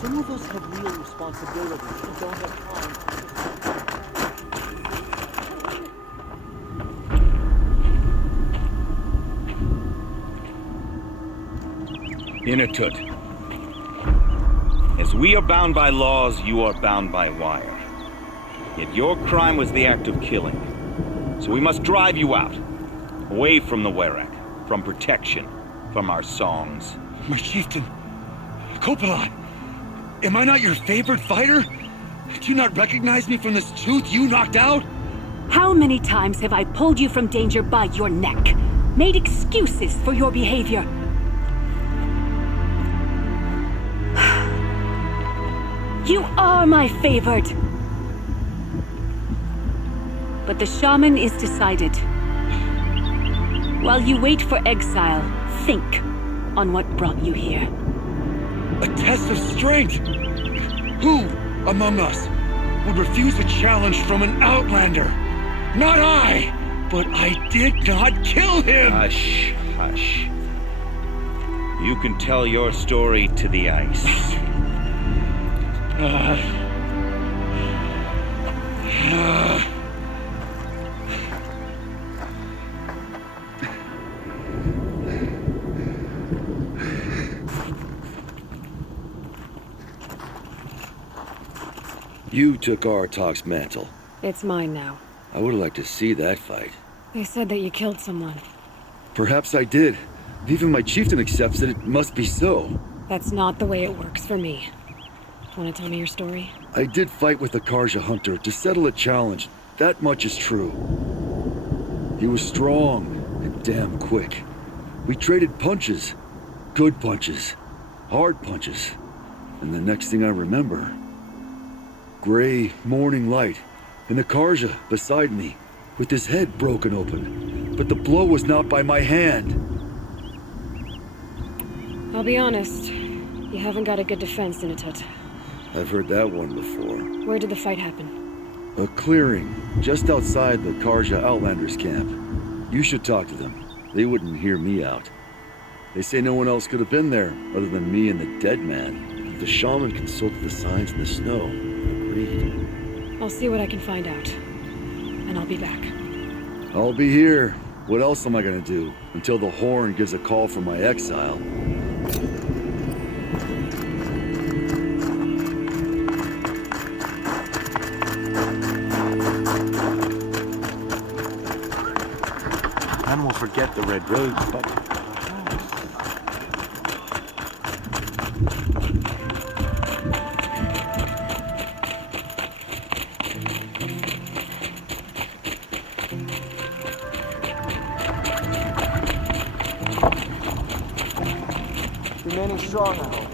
Some of us have real responsibilities and don't have time. Inatut. As we are bound by laws, you are bound by wire. Yet your crime was the act of killing. So we must drive you out. Away from the Werak. From protection. From our songs. My chieftain. Copeland. Am I not your favorite fighter? Do you not recognize me from this tooth you knocked out? How many times have I pulled you from danger by your neck? Made excuses for your behavior? You are my favorite! But the shaman is decided. While you wait for exile, think on what brought you here. A test of strength! Who among us would refuse a challenge from an outlander? Not I! But I did not kill him! Hush, hush. You can tell your story to the ice. You took Artok's mantle. It's mine now. I would have liked to see that fight. They said that you killed someone. Perhaps I did. If even my chieftain accepts it, it must be so. That's not the way it works for me. Want to tell me your story? I did fight with the Karja hunter to settle a challenge. That much is true. He was strong and damn quick. We traded punches. Good punches. Hard punches. And the next thing I remember... gray morning light, and the Karja beside me, with his head broken open. But the blow was not by my hand. I'll be honest. You haven't got a good defense, Inatut. I've heard that one before. Where did the fight happen? A clearing, just outside the Karja Outlanders camp. You should talk to them. They wouldn't hear me out. They say no one else could have been there, other than me and the dead man. The shaman consulted the signs in the snow. Agreed. I'll see what I can find out. And I'll be back. I'll be here. What else am I gonna do? Until the horn gives a call for my exile. And we'll forget the red road, but... remaining strong, I hope.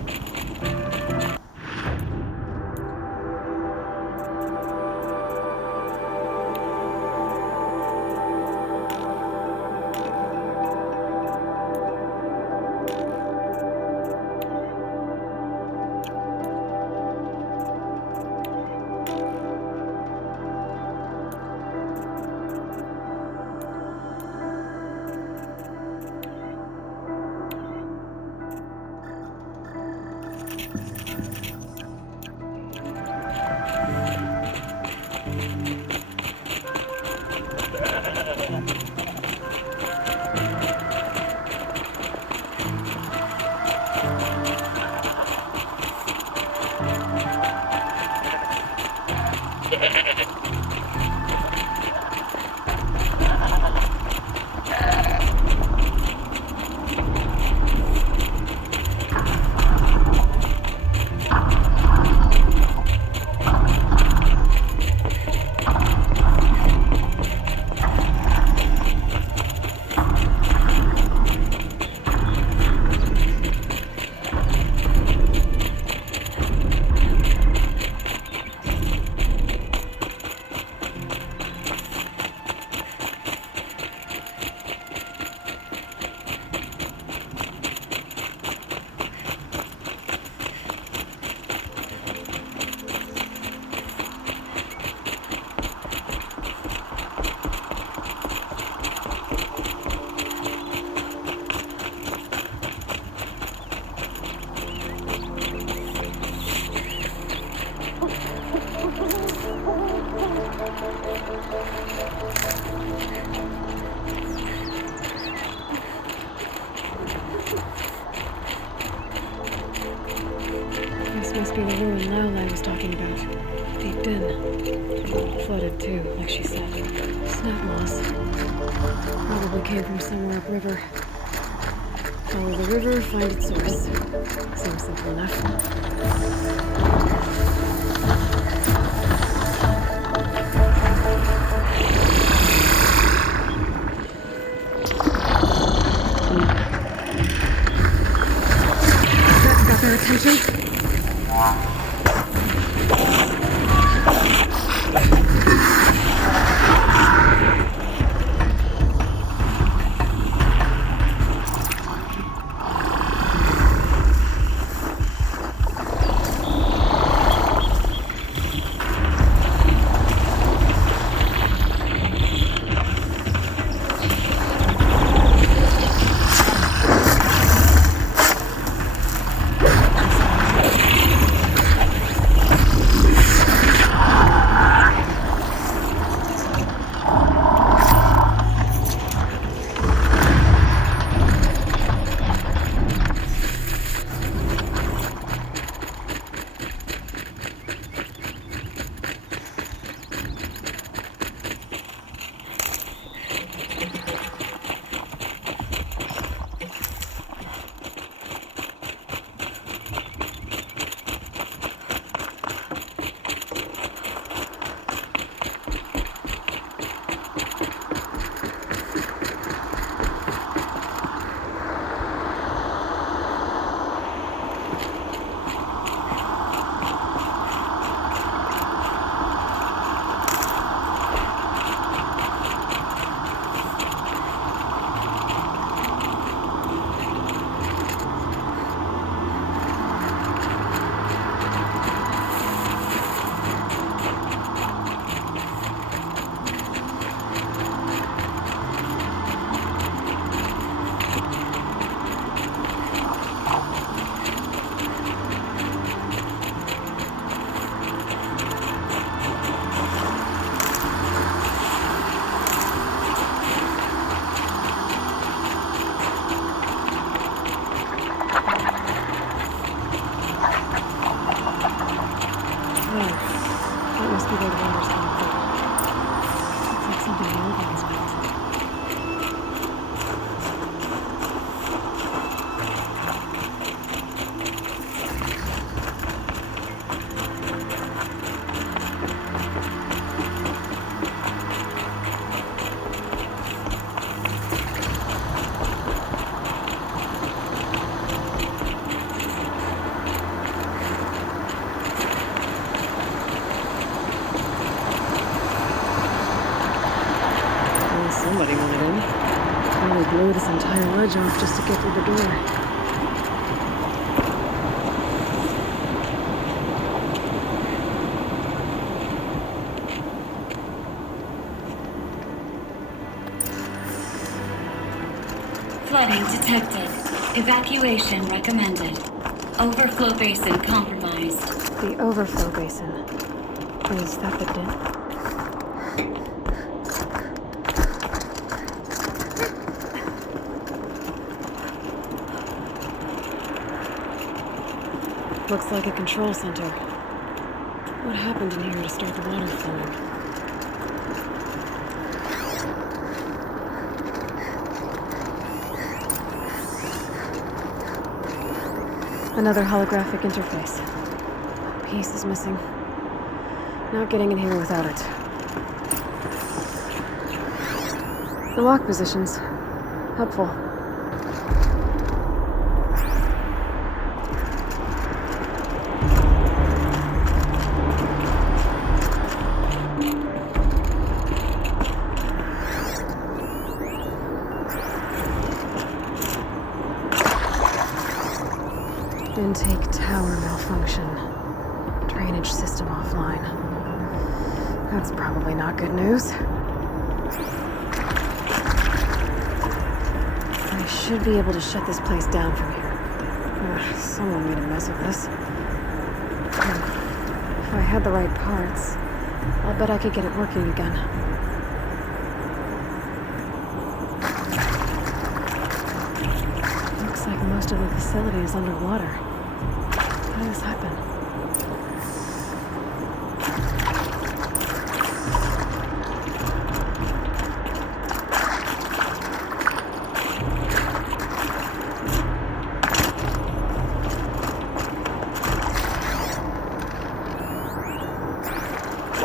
be the ruin Lao was talking about. Deep in. Flooded too, like she said. Snap moss. Probably came from somewhere upriver. Follow the river, find its source. Seems simple enough. Got their attention? That must be where the water's coming from. Looks like something the old ones built. Somebody went in. Probably blew this entire ledge off just to get through the door. Flooding detected. Evacuation recommended. Overflow basin compromised. The overflow basin. Is that the dip? Looks like a control center. What happened in here to start the water flowing? Another holographic interface. A piece is missing. Not getting in here without it. The lock positions. Helpful. Intake tower malfunction. Drainage system offline. That's probably not good news. I should be able to shut this place down from here. Ugh, someone made a mess of this. If I had the right parts, I'll bet I could get it working again. Looks like most of the facility is underwater. How did this happen?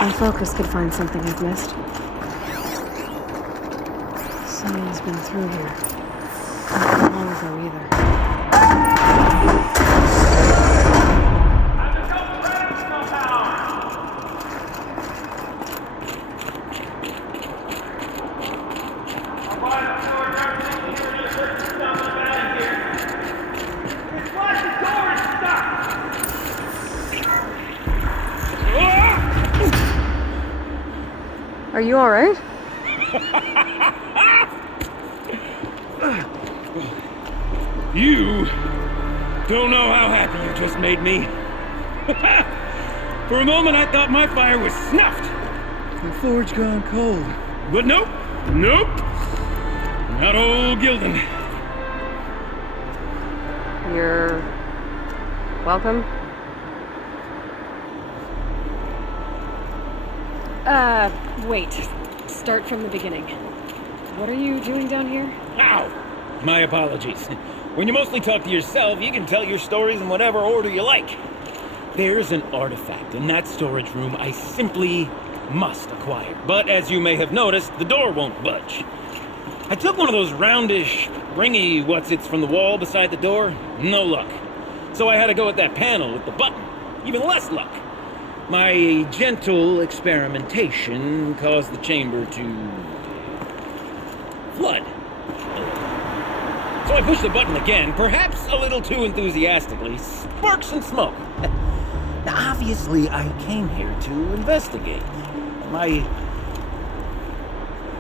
My focus could find something I've missed. Someone's been through here. Not long ago either. Are you alright? You don't know how happy you just made me. For a moment, I thought my fire was snuffed. The forge gone cold. But nope. Not old Gildan. You're welcome. Wait. Start from the beginning. What are you doing down here? Ow! My apologies. When you mostly talk to yourself, you can tell your stories in whatever order you like. There's an artifact in that storage room I simply must acquire. But as you may have noticed, the door won't budge. I took one of those roundish, ringy what's-its from the wall beside the door. No luck. So I had to go with that panel with the button. Even less luck. My gentle experimentation caused the chamber to flood. So I pushed the button again, perhaps a little too enthusiastically. Sparks and smoke. Now, obviously, I came here to investigate. My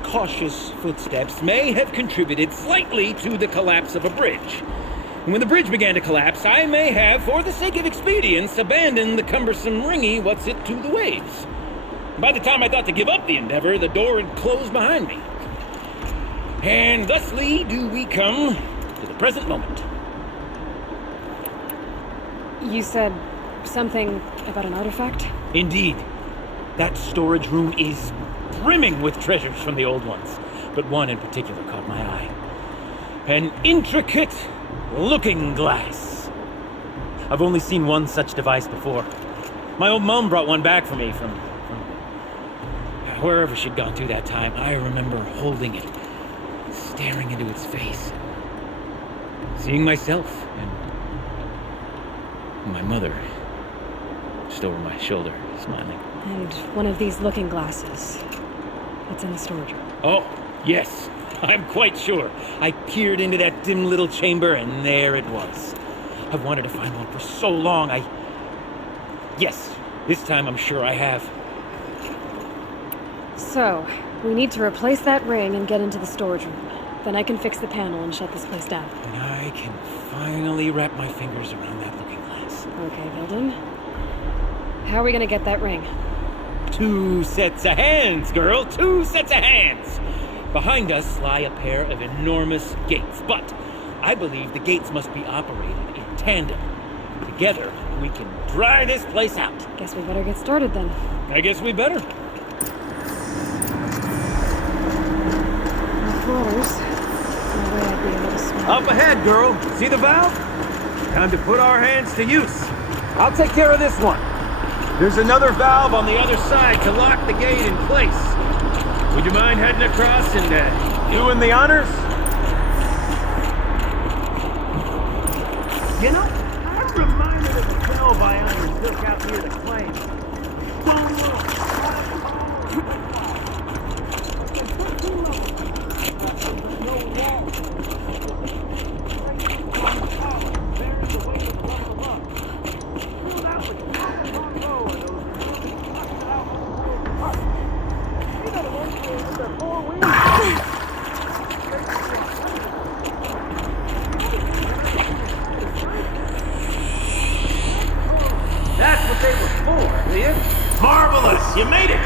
cautious footsteps may have contributed slightly to the collapse of a bridge. And when the bridge began to collapse, I may have, for the sake of expedience, abandoned the cumbersome ringy what's-it to the waves. By the time I thought to give up the endeavor, the door had closed behind me. And thusly do we come to the present moment. You said something about an artifact? Indeed. That storage room is brimming with treasures from the old ones, but one in particular caught my eye. An intricate looking glass. I've only seen one such device before. My old mom brought one back for me from wherever she'd gone to that time. I remember holding it, staring into its face, seeing myself and my mother just over my shoulder, smiling. And one of these looking glasses. It's in the storage room. Oh, yes. I'm quite sure. I peered into that dim little chamber, and there it was. I've wanted to find one for so long, Yes, this time I'm sure I have. So, we need to replace that ring and get into the storage room. Then I can fix the panel and shut this place down. And I can finally wrap my fingers around that looking glass. Okay, Gildan. How are we gonna get that ring? 2 sets of hands, girl! 2 sets of hands! Behind us lie a pair of enormous gates, but I believe the gates must be operated in tandem. Together, we can dry this place out. Guess we better get started then. I guess we better. No floaters. No way I'd be able to swim. Up ahead, girl. See the valve? Time to put our hands to use. I'll take care of this one. There's another valve on the other side to lock the gate in place. Would you mind heading across and doing the honors? You know, I'm reminded of the valve I undertook out near the claim. Marvelous! You made it!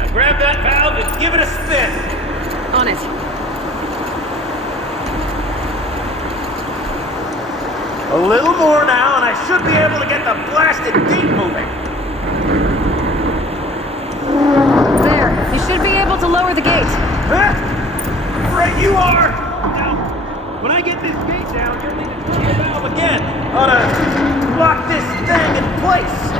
Now grab that valve and give it a spin! On it. A little more now, and I should be able to get the blasted gate moving! There. You should be able to lower the gate. Huh? Right you are! Now, when I get this gate down, you'll need to turn the valve again. Ought to lock this thing in place.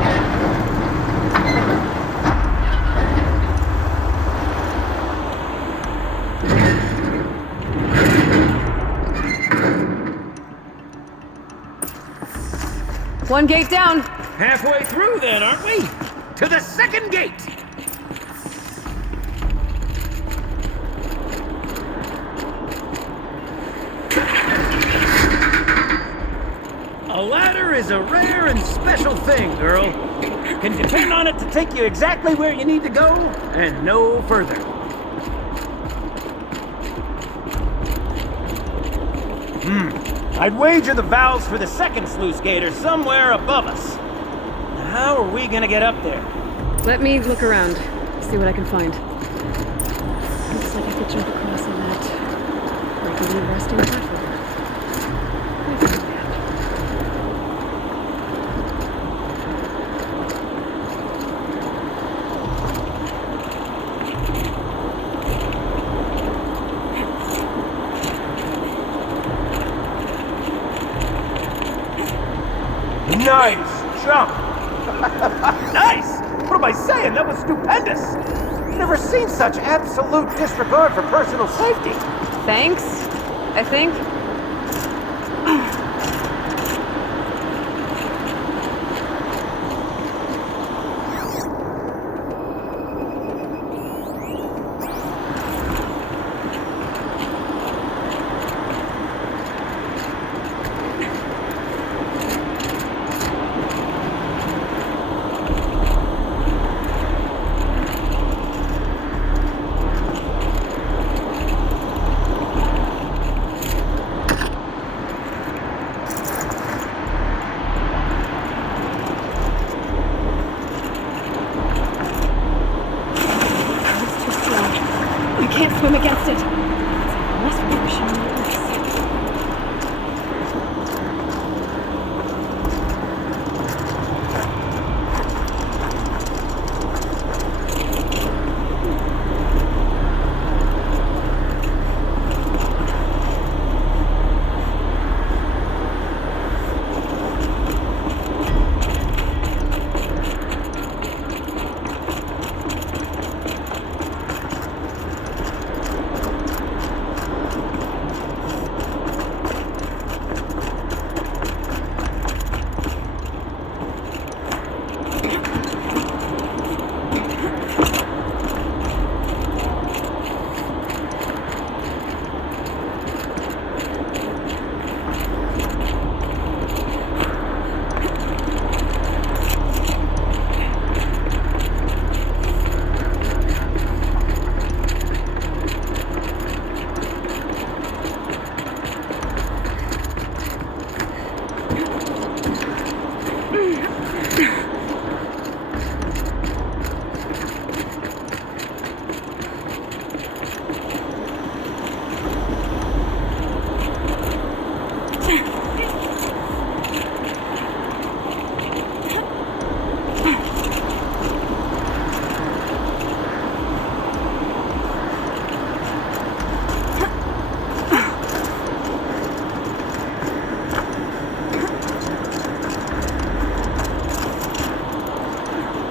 One gate down. Halfway through then, aren't we? To the second gate! A ladder is a rare and special thing, girl. Can depend on it to take you exactly where you need to go, and no further. I'd wager the valves for the second sluice gate are somewhere above us. How are we gonna get up there? Let me look around, see what I can find. Looks like I could jump across on that. Like a new resting platform. Nice jump! Nice! What am I saying? That was stupendous! Never seen such absolute disregard for personal safety. Thanks, I think. I can't swim against it. Must be pushing me worse.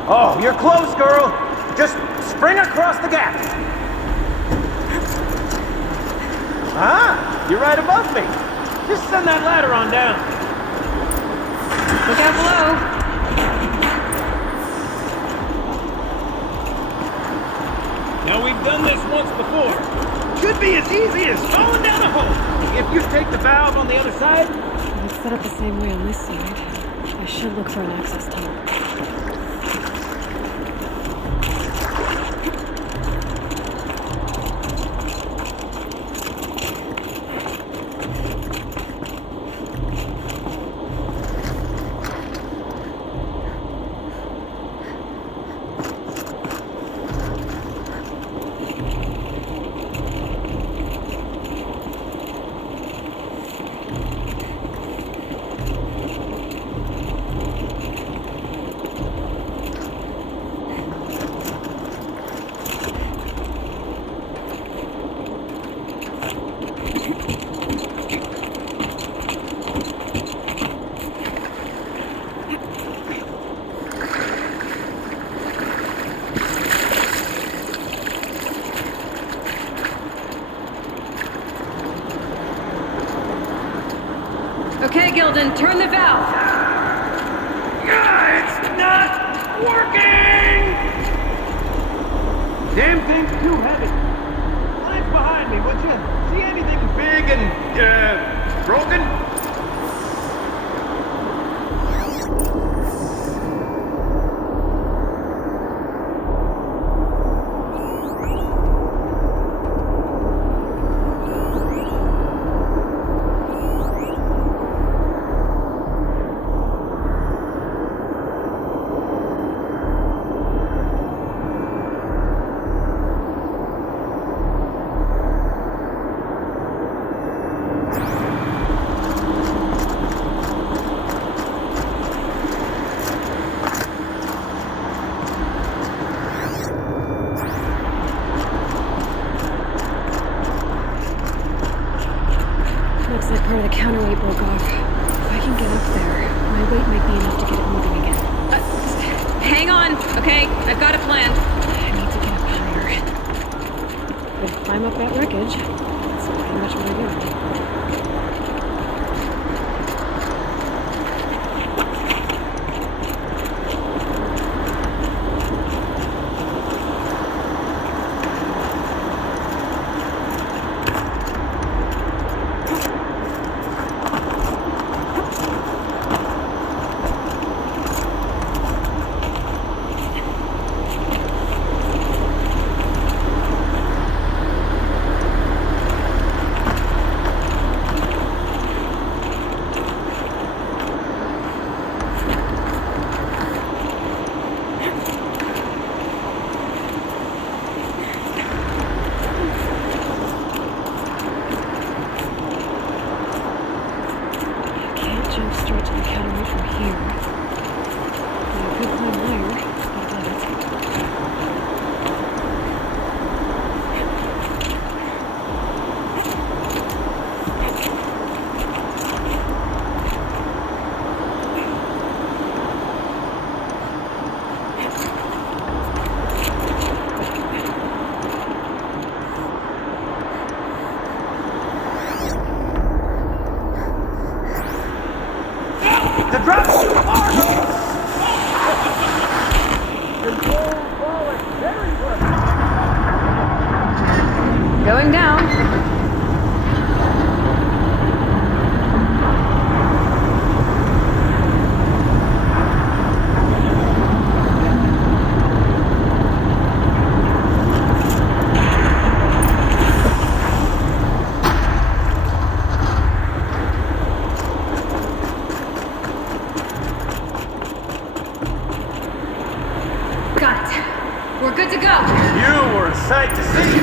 Oh, you're close, girl. Just spring across the gap. Ah, you're right above me. Just send that ladder on down. Look out below. Now, we've done this once before. Should be as easy as falling down a hole. If you take the valve on the other side. It's set up the same way on this side. I should look for an access tunnel. Okay, Gilden, turn the valve. working! Damn thing's too heavy. Glance behind me, would you? See anything big and, broken? Looks like part of the counterweight broke off. If I can get up there, my weight might be enough to get it moving again. Hang on, okay? I've got a plan. I need to get up higher. Could climb up that wreckage. That's pretty much what I do. Jump straight to the counterweight from here. I could climb higher, but I doubt it. The drop's too far! Control forward, very good. Going down. Got it. We're good to go. You were a sight to see.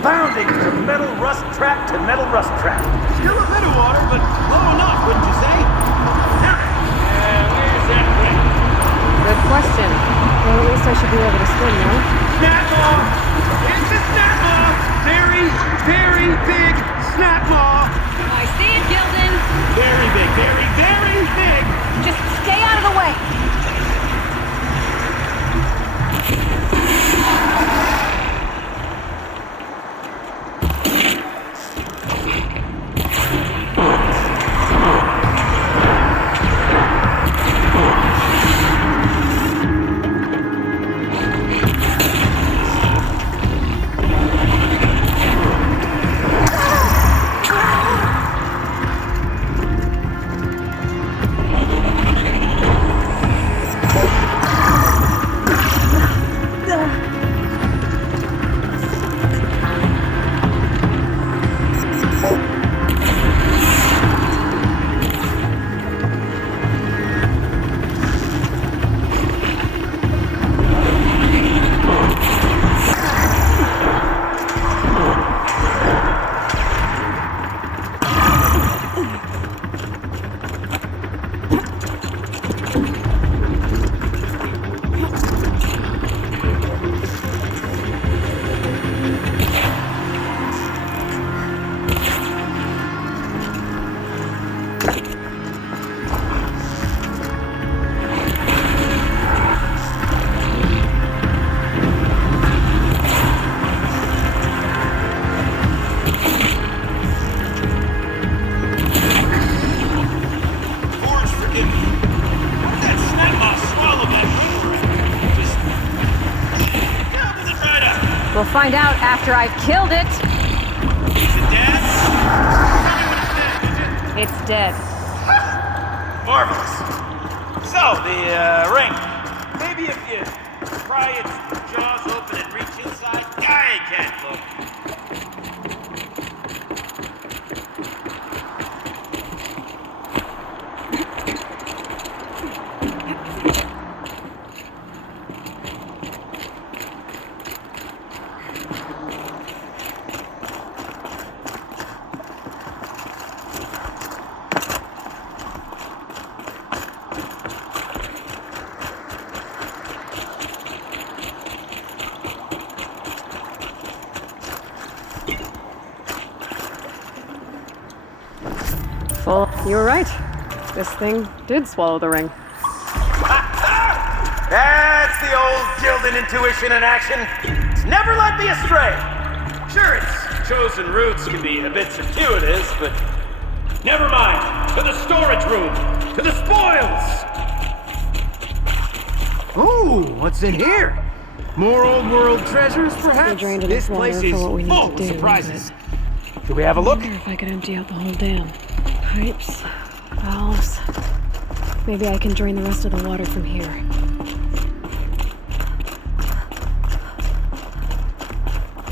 Bounding from metal rust trap to metal rust trap. Still a bit of water, but low enough, wouldn't you say? Where's that thing? Good question. Well, at least I should be able to swim now. Snap maw! It's a snap maw! Very, very big snap maw! I see it, Gildan. Very big, very, very big! Just stay out of the way. We'll find out after I've killed it. Is it dead? It's dead. Marvelous. So, the ring. Maybe if you pry its jaws open and reach inside. I can't look. Well, you were right. This thing did swallow the ring. That's the old Gildan intuition in action. It's never led me astray. Sure, its chosen routes can be a bit circuitous, but never mind. To the storage room. To the spoils. Ooh, what's in here? More old world treasures, perhaps? We drained This enough water place for is what we need full to of do, surprises. Should we have a look? I wonder if I could empty out the whole dam. Pipes, valves. Maybe I can drain the rest of the water from here.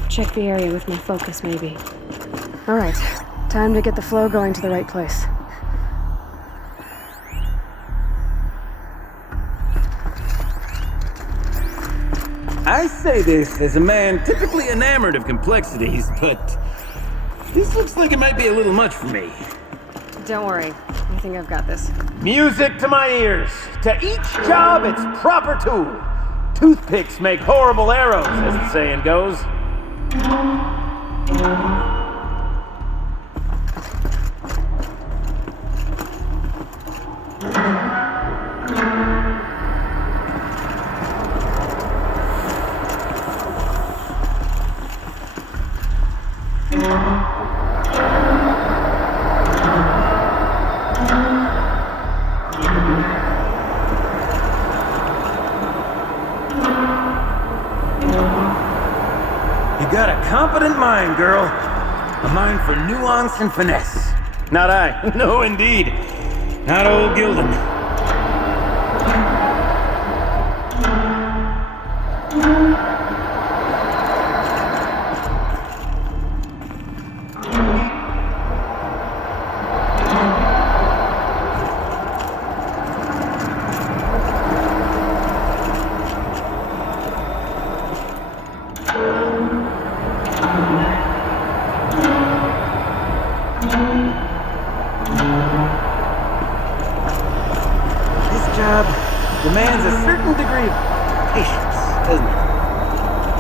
Check the area with my focus, maybe. Alright, time to get the flow going to the right place. I say this as a man typically enamored of complexities, but this looks like it might be a little much for me. Don't worry, I think I've got this. Music to my ears. To each job, its proper tool. Toothpicks make horrible arrows, as the saying goes. You got a competent mind, girl. A mind for nuance and finesse. Not I. No, indeed. Not old Gildan. Demands a certain degree of patience, doesn't it?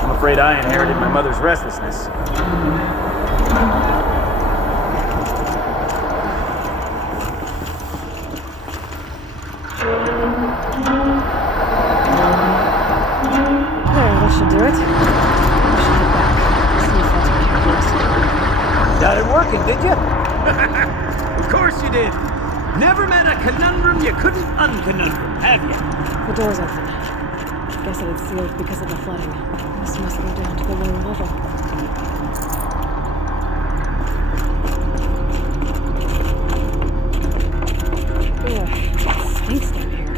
I'm afraid I inherited my mother's restlessness. There, that should do it. I should head back. See if that's what you're doing. Got it working, did you? Of course you did. Never met a conundrum you couldn't unconundrum, have you? The door's open. Guess it had sealed because of the flooding. This must go down to the lower level. Ugh, it stinks down here.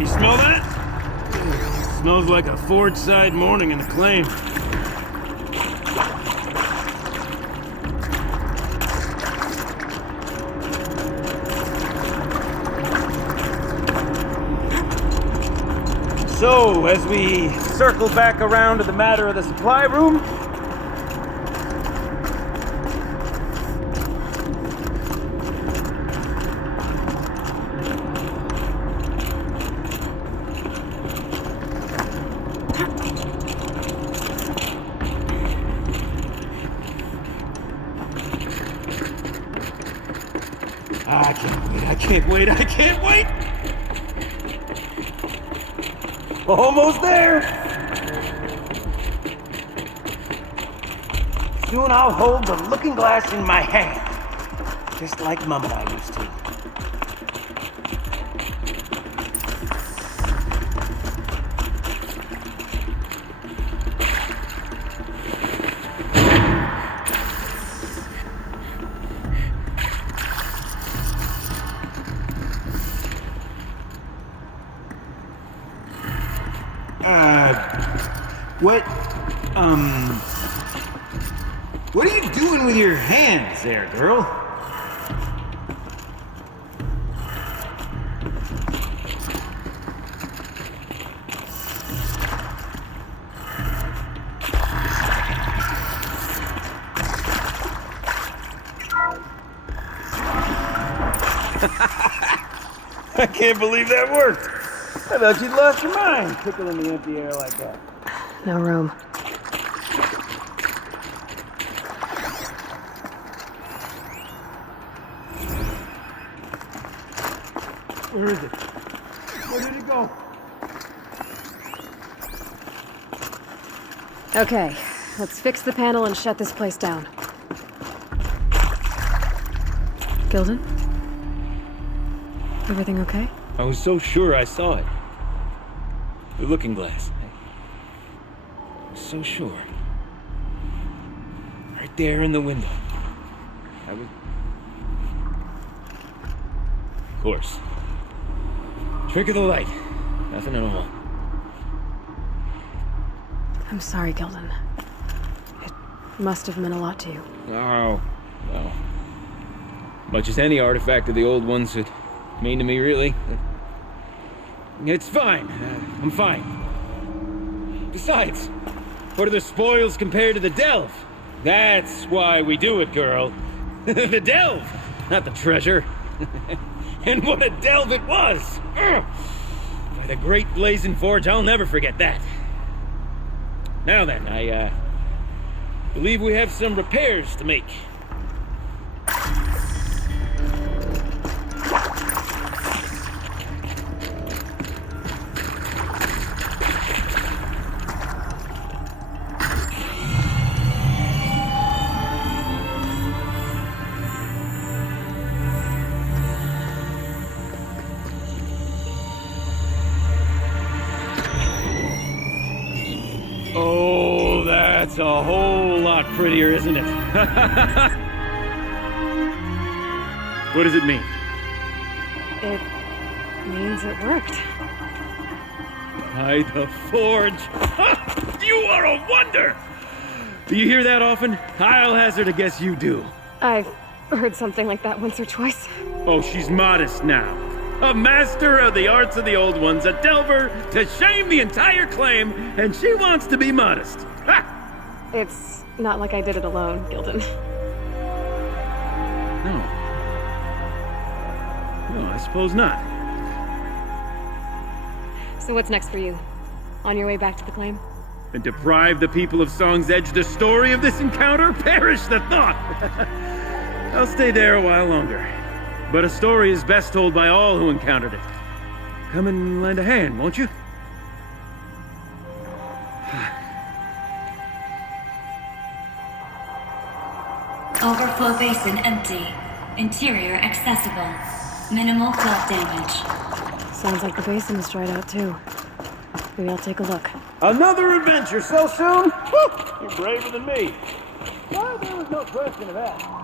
You smell that? Smells like a forge-side morning in the claim. So, as we circle back around to the matter of the supply room, I can't wait! Almost there! Soon I'll hold the looking glass in my hand, just like Mum and I used to. What are you doing with your hands there, girl? I can't believe that worked. I thought you'd lost your mind, tickling the empty air like that. No room. Where is it? Where did it go? Okay, let's fix the panel and shut this place down. Gilden? Everything okay? I was so sure I saw it. The looking glass. I was so sure. Right there in the window. I was... Of course. Trick of the light. Nothing at all. I'm sorry, Gilden. It must have meant a lot to you. Oh, well. Much as any artifact of the old ones would mean to me, really. It's fine. I'm fine. Besides, what are the spoils compared to the delve? That's why we do it, girl. The delve, not the treasure. And what a delve it was! By the great blazing forge, I'll never forget that. Now then, I believe we have some repairs to make. Oh, that's a whole lot prettier, isn't it? What does it mean? It means it worked. By the forge! You are a wonder! Do you hear that often? I'll hazard a guess you do. I've heard something like that once or twice. Oh, she's modest now. A master of the arts of the old ones, a delver to shame the entire claim, and she wants to be modest. Ha! It's not like I did it alone, Gilden. No, I suppose not. So what's next for you? On your way back to the claim? And deprive the people of Song's Edge the story of this encounter? Perish the thought! I'll stay there a while longer. But a story is best told by all who encountered it. Come and lend a hand, won't you? Overflow basin empty. Interior accessible. Minimal flood damage. Sounds like the basin is dried out too. Maybe I'll take a look. Another adventure so soon? Whew, you're braver than me. Well, there was no question of that.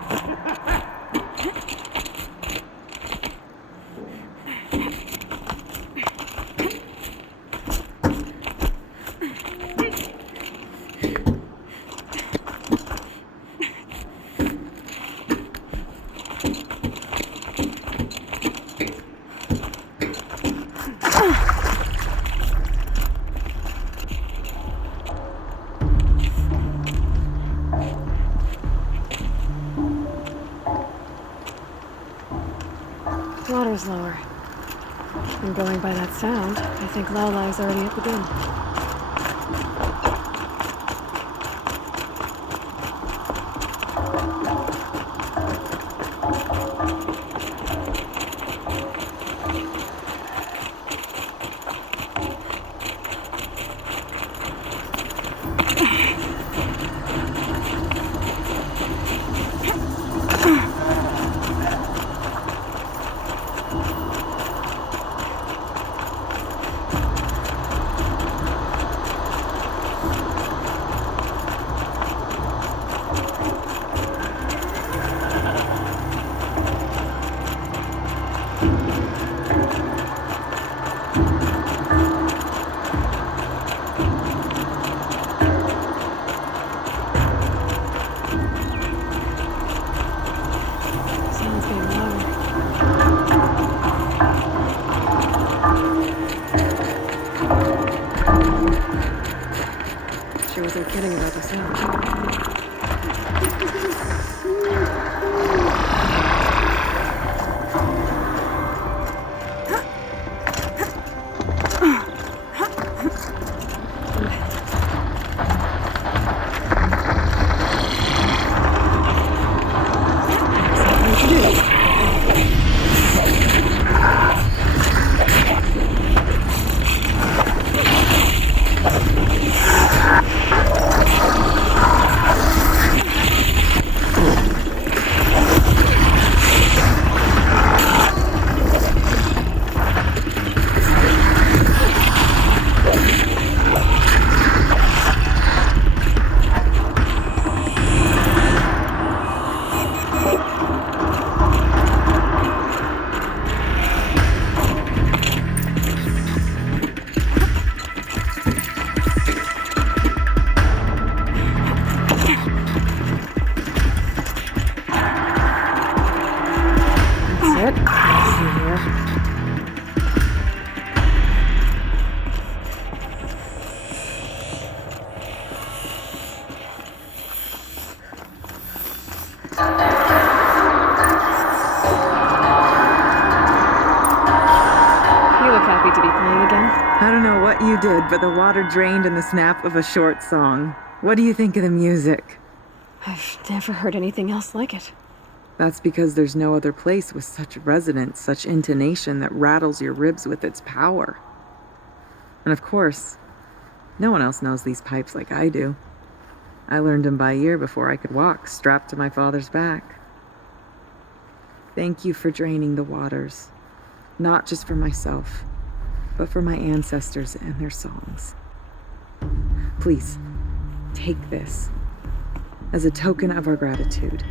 Water's lower. And going by that sound, I think Laolai's already at the bin. wasn't kidding about the sound. I don't know what you did, but the water drained in the snap of a short song. What do you think of the music? I've never heard anything else like it. That's because there's no other place with such resonance, such intonation that rattles your ribs with its power. And of course, no one else knows these pipes like I do. I learned them by ear before I could walk, strapped to my father's back. Thank you for draining the waters, not just for myself, but for my ancestors and their songs. Please, take this as a token of our gratitude.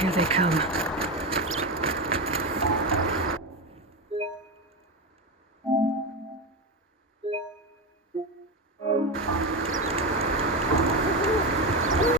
Here they come.